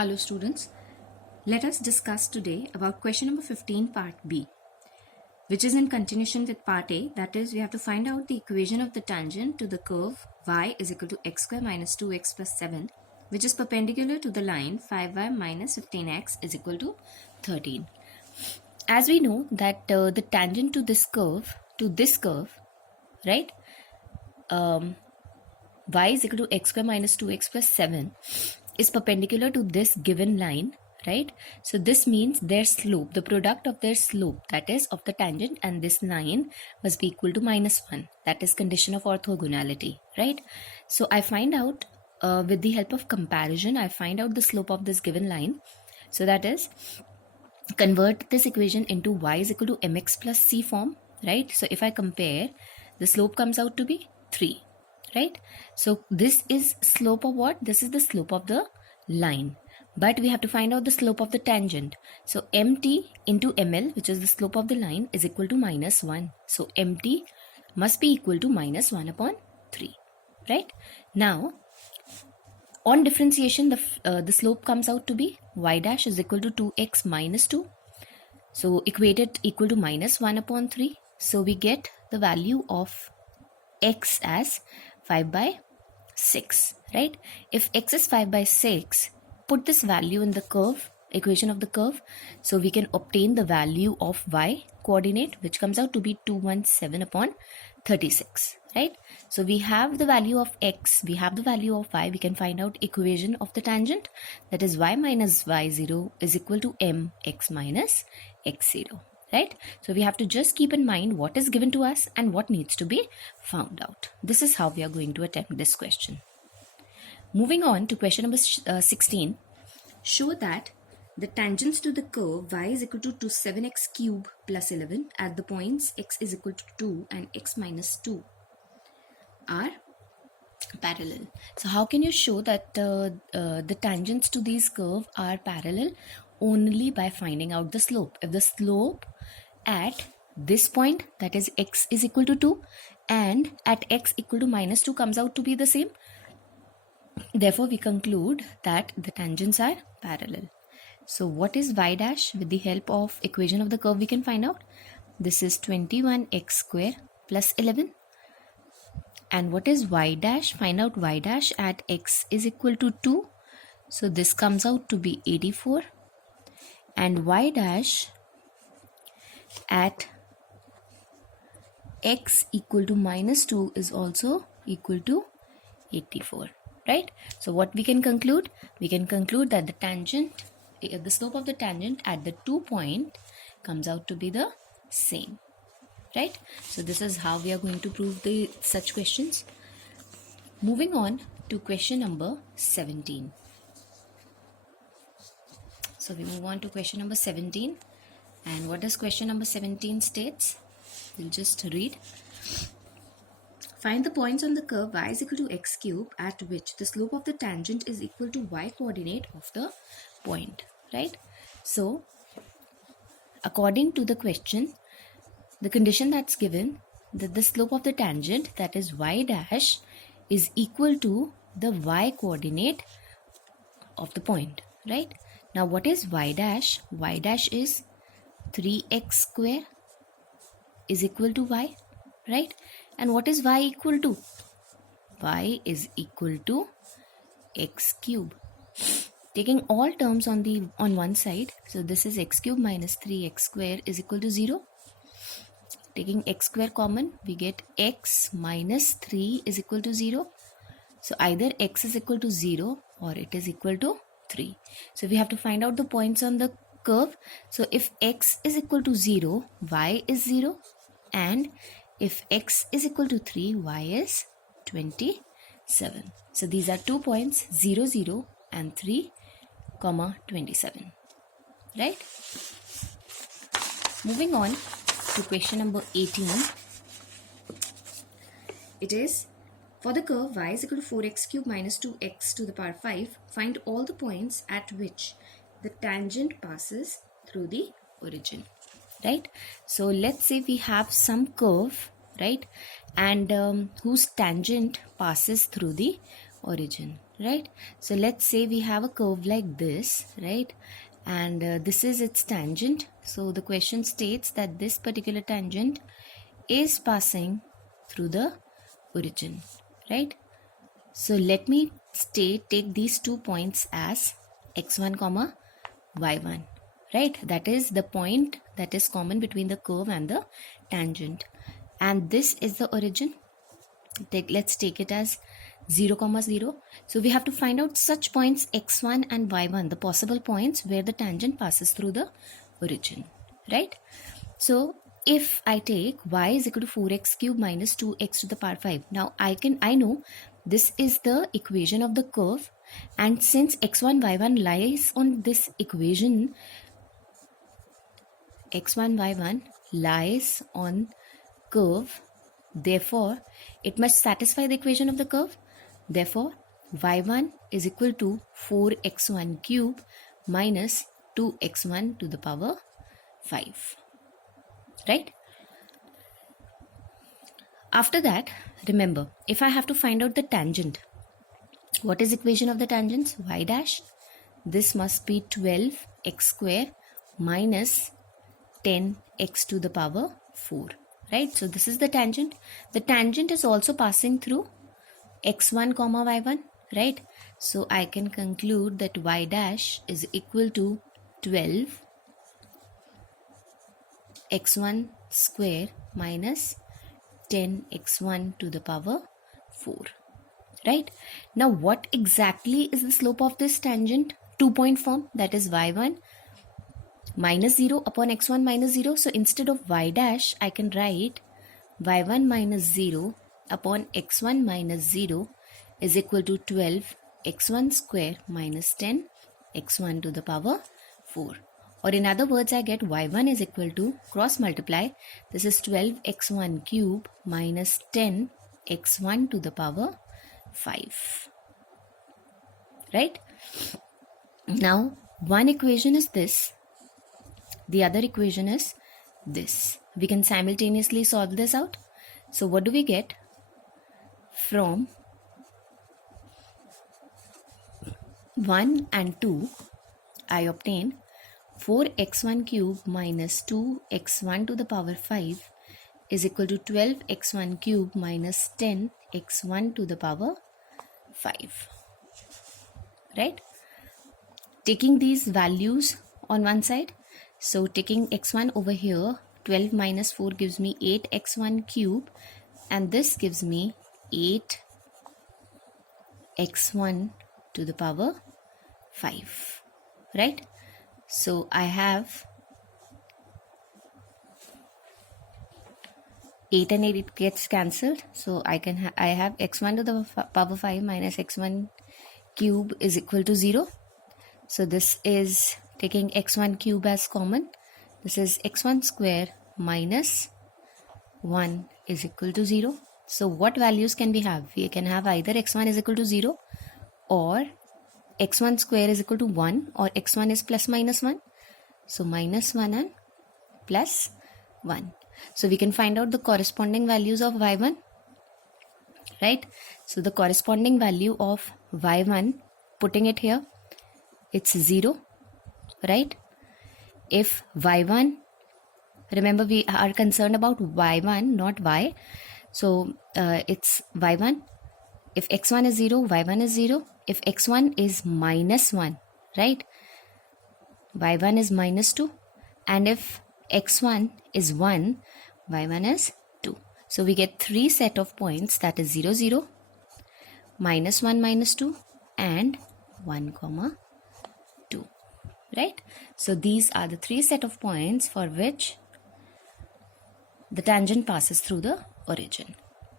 Hello students, let us discuss today about question number 15 part B, which is in continuation with part A. That is, we have to find out the equation of the tangent to the curve y is equal to x square minus 2x plus 7, which is perpendicular to the line 5y minus 15x is equal to 13. As we know that the tangent to this curve, right, y is equal to x square minus 2x plus 7 is perpendicular to this given line, right? So this means their slope, the product of their slope, that is of the tangent and this line, must be equal to -1. That is condition of orthogonality, right? So I find out with the help of comparison, I find out the slope of this given line. So that is, convert this equation into y is equal to mx plus c form, right? So if I compare, the slope comes out to be 3. Right? So this is slope of what? This is the slope of the line. But we have to find out the slope of the tangent. So mt into ml, which is the slope of the line, is equal to -1. So mt must be equal to -1 upon 3. Right? Now, on differentiation, the slope comes out to be y dash is equal to 2x minus 2. So equate it equal to -1 upon 3. So we get the value of x as 5 by 6, right? If x is 5 by 6, put this value in the curve, equation of the curve, so we can obtain the value of y coordinate, which comes out to be 217 upon 36, right? So we have the value of x, we have the value of y, we can find out equation of the tangent, that is y minus y0 is equal to mx minus x0. Right? So we have to just keep in mind what is given to us and what needs to be found out. This is how we are going to attempt this question. Moving on to question number 16. Show that the tangents to the curve y is equal to 7x cube plus 11 at the points x is equal to 2 and x minus 2 are parallel. So how can you show that the tangents to these curves are parallel? Only by finding out the slope. If the slope at this point, that is x is equal to 2, and at x equal to -2 comes out to be the same, therefore we conclude that the tangents are parallel. So what is y dash? With the help of equation of the curve we can find out. This is 21x square plus 11. And what is y dash? Find out y dash at x is equal to 2. So this comes out to be 84. And y dash at x equal to -2 is also equal to 84, right? So what we can conclude? We can conclude that the tangent, the slope of the tangent at the 2 point comes out to be the same, right? So this is how we are going to prove such questions. Moving on to question number 17. So we move on to question number 17. And what does question number 17 states? We'll just read. Find the points on the curve y is equal to x cube at which the slope of the tangent is equal to y coordinate of the point, right? So, according to the question, the condition that's given, that the slope of the tangent, that is y dash, is equal to the y coordinate of the point, right? Now what is y dash? Y dash is 3x square is equal to y, right? And what is y equal to? Y is equal to x cube. Taking all terms on one side, so this is x cube minus 3x square is equal to 0. Taking x square common, we get x minus 3 is equal to 0. So either x is equal to 0 or it is equal to 3. So we have to find out the points on the curve. So if x is equal to 0, y is 0, and if x is equal to 3, y is 27. So these are 2 points, 0, 0 and 3, 27, right? Moving on to question number 18. It is, for the curve y is equal to 4x cube minus 2x to the power 5, find all the points at which the tangent passes through the origin, right? So let's say we have some curve, right, and whose tangent passes through the origin, right? So let's say we have a curve like this, right? And this is its tangent. So the question states that this particular tangent is passing through the origin, right? So let me take these 2 points as x1 comma y1, right? That is the point that is common between the curve and the tangent, and this is the origin. Let's take it as 0 comma 0. So we have to find out such points x1 and y1, the possible points where the tangent passes through the origin, right? So if I take y is equal to 4x cube minus 2x to the power 5, now I know this is the equation of the curve, and since x1 y1 lies on this equation, x1 y1 lies on curve, therefore it must satisfy the equation of the curve. Therefore y1 is equal to 4x1 cube minus 2x1 to the power 5, right? After that, remember, if I have to find out the tangent, what is equation of the tangents? Y dash, this must be 12x square minus 10x to the power 4, right? So this is the tangent. The tangent is also passing through x1 comma y1, right? So I can conclude that y dash is equal to 12 x1 square minus 10 x1 to the power 4, right? Now what exactly is the slope of this tangent? 2-point form, that is y1 minus 0 upon x1 minus 0. So instead of y dash, I can write y1 minus 0 upon x1 minus 0 is equal to 12 x1 square minus 10 x1 to the power 4. Or in other words, I get y1 is equal to, cross multiply, this is 12 x1 cube minus 10 x1 to the power 5, right? Now one equation is this, the other equation is this. We can simultaneously solve this out. So what do we get? From 1 and 2, I obtain 4x1 cube minus 2x1 to the power 5 is equal to 12x1 cube minus 10x1 to the power 5, right? Taking these values on one side, so taking x1 over here, 12 minus 4 gives me 8x1 cube, and this gives me 8x1 to the power 5, right? So I have 8 and 8, it gets cancelled. So I have x1 to the power 5 minus x1 cube is equal to 0. So this is taking x1 cube as common. This is x1 square minus 1 is equal to 0. So what values can we have? We can have either x1 is equal to 0 or x1 square is equal to 1, or x1 is plus minus 1. So minus 1 and plus 1. So we can find out the corresponding values of y1, right? So the corresponding value of y1, putting it here, it's 0, right? If y1, remember we are concerned about y1, not y. So it's y1. If x1 is 0, y1 is 0. If x1 is minus 1, right, y1 is minus 2. And if x1 is 1, y1 is 2. So we get 3 set of points, that is 0, 0, minus 1, minus 2, and 1, 2, right? So these are the 3 set of points for which the tangent passes through the origin,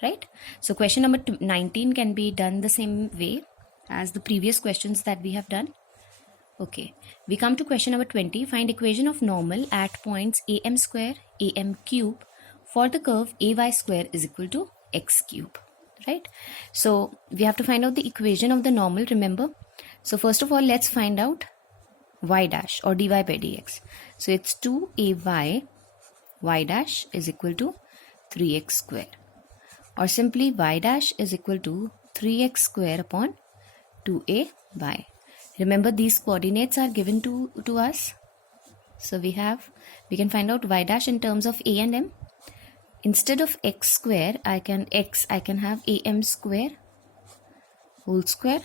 right? So question number 19 can be done the same way as the previous questions that we have done. Okay, we come to question number 20. Find equation of normal at points am square, am cube for the curve ay square is equal to x cube, right? So we have to find out the equation of the normal, remember. So first of all, let's find out y dash or dy by dx. So it's 2ay y dash is equal to 3x square, or simply y dash is equal to 3x square upon 2ay. Remember, these coordinates are given to us. So we can find out y dash in terms of a and m. Instead of x square, I can have am square whole square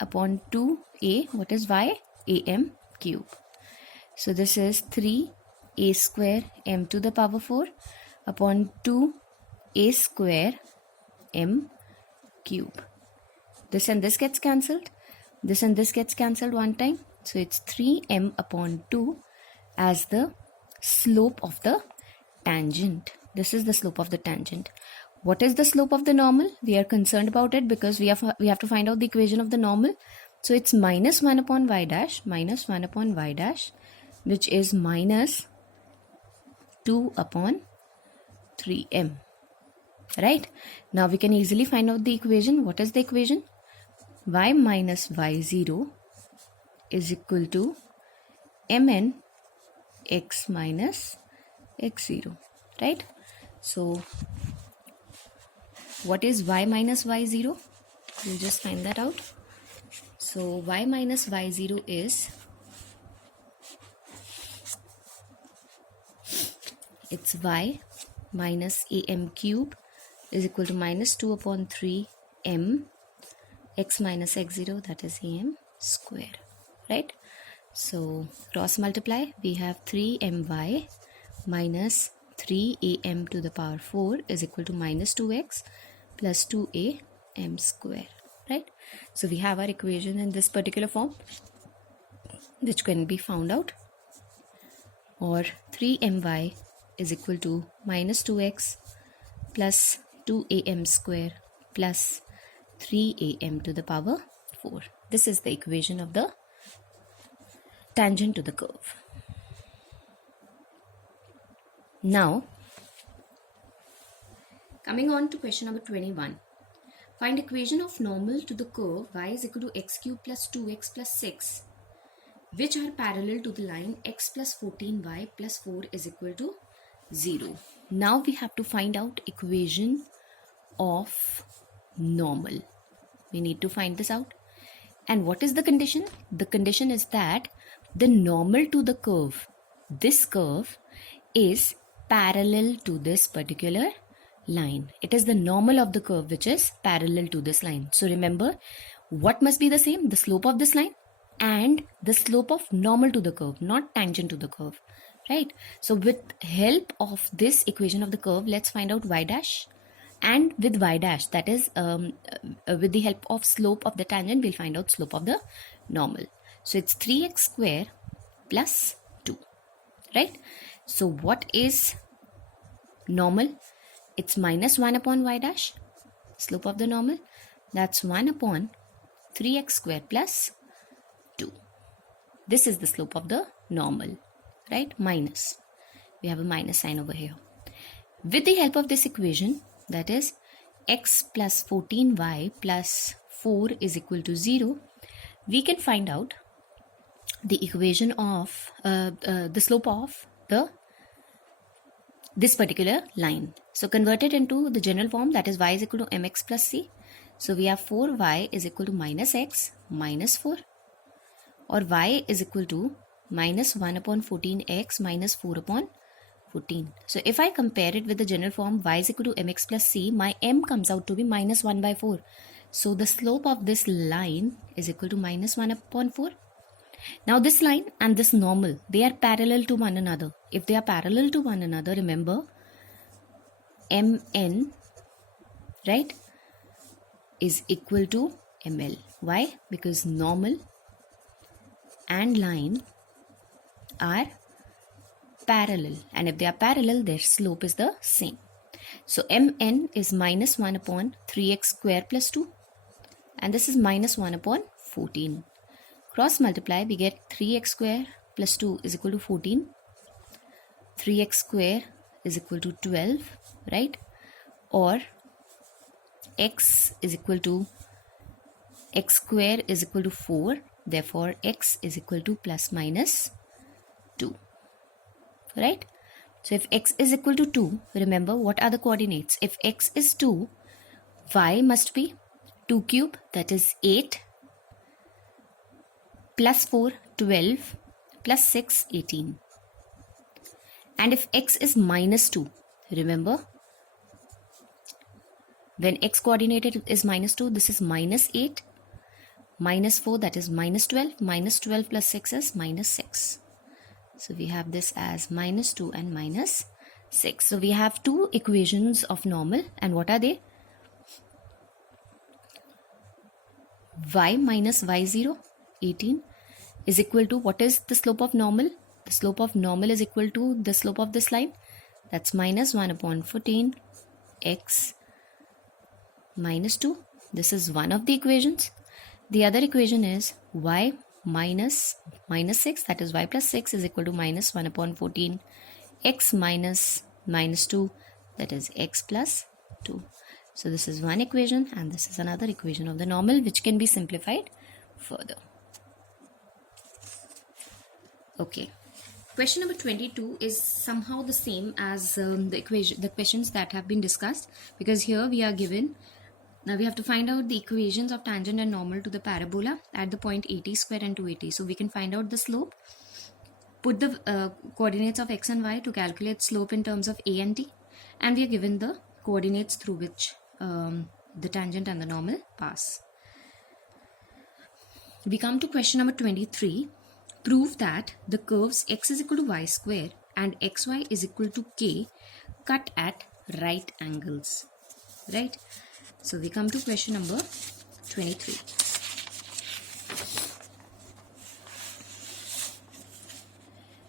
upon 2a. What is y? Am cube. So this is 3a square m to the power 4 upon 2a square m cube. This and this gets cancelled. This and this gets cancelled one time. So it's 3m upon 2 as the slope of the tangent. This is the slope of the tangent. What is the slope of the normal? We are concerned about it because we have to find out the equation of the normal. So it's minus 1 upon y dash, which is minus 2 upon 3m. Right? Now we can easily find out the equation. What is the equation? Y minus y0 is equal to mn x minus x0. Right? So what is y minus y0? We'll just find that out. So y minus y0 is, it's y minus am cube is equal to minus 2 upon 3m x minus x0, that is am square. Right? So cross multiply, we have 3my minus 3am to the power 4 is equal to minus 2x plus 2am square. Right? So we have our equation in this particular form, which can be found out. Or 3my is equal to minus 2x plus 2am square plus 3am to the power 4. This is the equation of the tangent to the curve. Now, coming on to question number 21. Find equation of normal to the curve y is equal to x cube plus 2x plus 6, which are parallel to the line x plus 14y plus 4 is equal to 0. Now we have to find out equation of normal. We need to find this out. And what is the condition? The condition is that the normal to the curve, this curve, is parallel to this particular line. It is the normal of the curve which is parallel to this line. So remember, what must be the same? The slope of this line and the slope of normal to the curve, not tangent to the curve. Right? So with help of this equation of the curve, let's find out y dash. And with y dash, that is with the help of slope of the tangent, we'll find out slope of the normal. So it's 3x square plus 2. Right? So what is normal? It's minus 1 upon y dash, slope of the normal. That's 1 upon 3x square plus 2. This is the slope of the normal. Right? Minus. We have a minus sign over here. With the help of this equation, that is x plus 14y plus 4 is equal to 0, we can find out the equation of the slope of this particular line. So convert it into the general form, that is y is equal to mx plus c. So we have 4y is equal to minus x minus 4, or y is equal to minus 1 upon 14x minus 4 upon 14. So if I compare it with the general form y is equal to mx plus c, my m comes out to be minus 1 by 4. So the slope of this line is equal to minus 1 upon 4. Now this line and this normal, they are parallel to one another. If they are parallel to one another, remember mn, right, is equal to ml. Why? Because normal and line are parallel, and if they are parallel, their slope is the same. So mn is minus 1 upon 3x square plus 2, and this is minus 1 upon 14. Cross multiply, we get 3x square plus 2 is equal to 14. 3x square is equal to 12, right? Or x is equal to x square is equal to 4. Therefore, x is equal to plus minus 2, right? So if x is equal to 2, remember what are the coordinates? If x is 2, y must be 2 cube, that is 8, plus 4, 12, plus 6, 18. And if x is minus 2, remember, when x coordinate is minus 2, this is minus 8, minus 4, that is minus 12, minus 12 plus 6 is minus 6. So we have this as minus 2 and minus 6. So we have two equations of normal, and what are they? Y minus y0, 18, is equal to, what is the slope of normal? The slope of normal is equal to the slope of this line, that's minus 1 upon 14 x minus 2. This is one of the equations. The other equation is y minus 6, that is y plus 6 is equal to minus 1 upon 14 x minus 2, that is x plus 2. So this is one equation, and this is another equation of the normal, which can be simplified further. Okay. Question number 22 is somehow the same as the questions that have been discussed, because here we are given, now we have to find out the equations of tangent and normal to the parabola at the point 80 square and 280. So we can find out the slope, put the coordinates of x and y to calculate slope in terms of a and t, and we are given the coordinates through which the tangent and the normal pass. We come to question number 23. Prove that the curves x is equal to y square and xy is equal to k cut at right angles. Right? So we come to question number 23.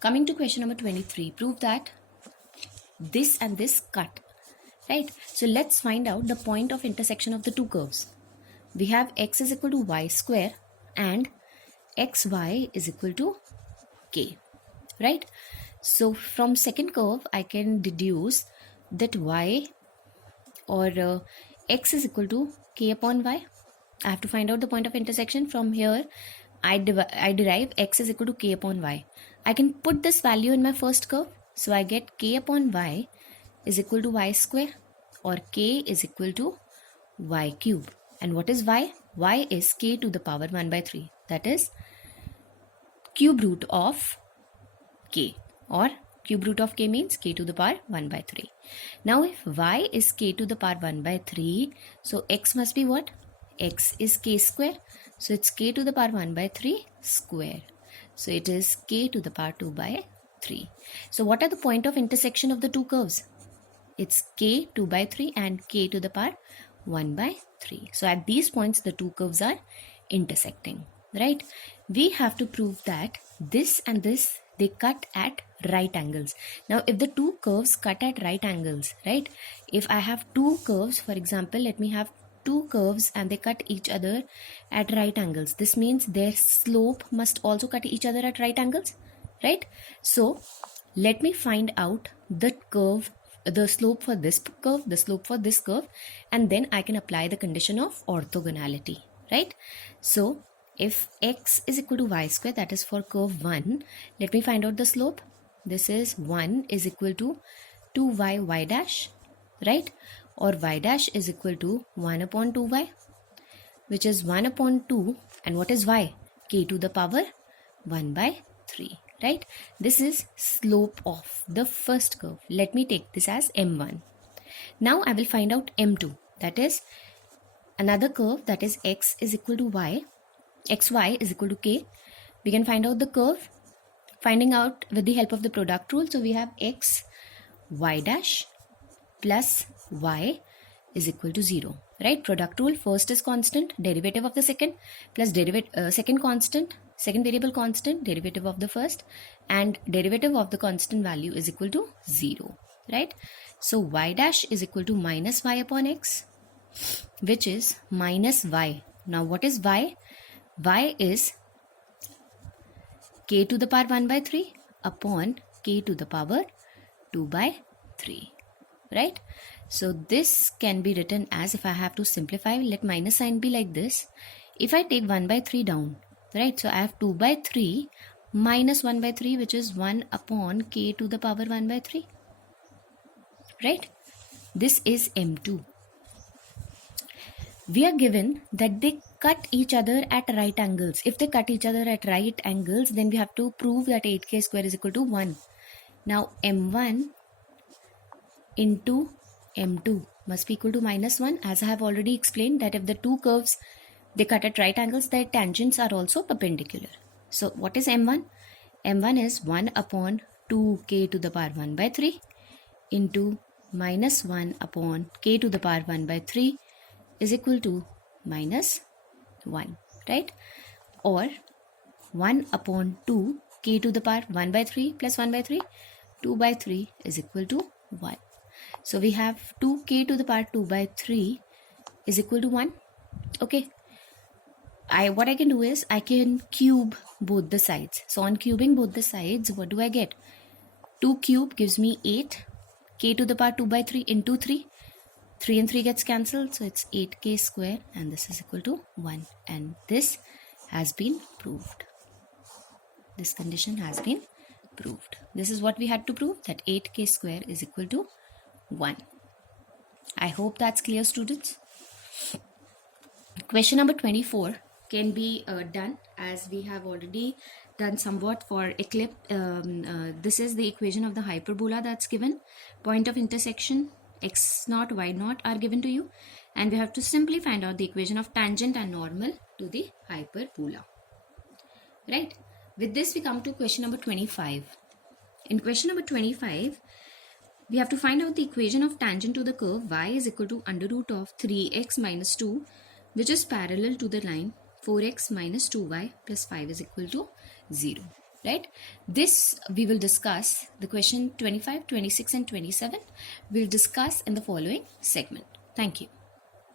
Coming to question number 23, prove that this and this cut. Right? So let's find out the point of intersection of the two curves. We have x is equal to y square and xy is equal to k, right? So from second curve I can deduce that y or x is equal to k upon y. I have to find out the point of intersection. From here I derive x is equal to k upon y. I can put this value in my first curve, so I get k upon y is equal to y square, or k is equal to y cube. And what is y? Y is k to the power 1 by 3, that is cube root of k, or cube root of k means k to the power 1 by 3. Now if y is k to the power 1 by 3, so x must be what? X is k square, so it's k to the power 1 by 3 square. So it is k to the power 2 by 3. So what are the point of intersection of the two curves? It's k 2 by 3 and k to the power 1 by 3. So at these points the two curves are intersecting, right? We have to prove that this and this, they cut at right angles. Now if the two curves cut at right angles, right? If I have two curves, for example, let me have two curves and they cut each other at right angles. This means their slope must also cut each other at right angles, right? So let me find out the curve, the slope for this curve, the slope for this curve, and then I can apply the condition of orthogonality, right? So if x is equal to y square, that is for curve 1, let me find out the slope. This is 1 is equal to 2y y dash, right? Or y dash is equal to 1 upon 2y, which is 1 upon 2, and what is y? K to the power 1 by 3, right? This is slope of the first curve. Let me take this as m1. Now I will find out m2, that is another curve, that is x is equal to y, xy is equal to k. We can find out the curve, finding out with the help of the product rule. So we have x y dash plus y is equal to 0, right? Product rule, first is constant, derivative of the second, plus second constant, second variable constant, derivative of the first, and derivative of the constant value is equal to 0, right? So y dash is equal to minus y upon x, which is minus y. Now what is y? Y is k to the power 1 by 3 upon k to the power 2 by 3, right? So this can be written as, if I have to simplify, let minus sign be like this. If I take 1 by 3 down, right? So I have 2 by 3 minus 1 by 3, which is 1 upon k to the power 1 by 3, right? This is m2. we are given that they cut each other at right angles. If they cut each other at right angles, then we have to prove that 8k square is equal to 1. Now m1 into m2 must be equal to minus 1, as I have already explained that if the two curves they cut at right angles, their tangents are also perpendicular. So what is m1? m1 is 1 upon 2k to the power 1 by 3 into minus 1 upon k to the power 1 by 3 is equal to minus 1, right? Or 1 upon 2 k to the power 1 by 3 plus 1 by 3, 2 by 3 is equal to 1. So we have 2k to the power 2 by 3 is equal to 1. Okay. What I can do is I can cube both the sides. So on cubing both the sides, what do I get? 2 cube gives me 8. K to the power 2 by 3 into 3. 3 and 3 gets cancelled. So it's 8k square and this is equal to 1. And this has been proved. This condition has been proved. This is what we had to prove, that 8k square is equal to 1. I hope that's clear, students. Question number 24 can be done as we have already done somewhat for eclipse. This is the equation of the hyperbola that's given. Point of intersection x naught, y naught are given to you, and we have to simply find out the equation of tangent and normal to the hyperbola. Right? With this we come to question number 25. In question number 25, we have to find out the equation of tangent to the curve y is equal to under root of 3x minus 2, which is parallel to the line 4x minus 2y plus 5 is equal to 0. Right? This we will discuss, the question 25, 26 and 27 we'll discuss in the following segment. Thank you.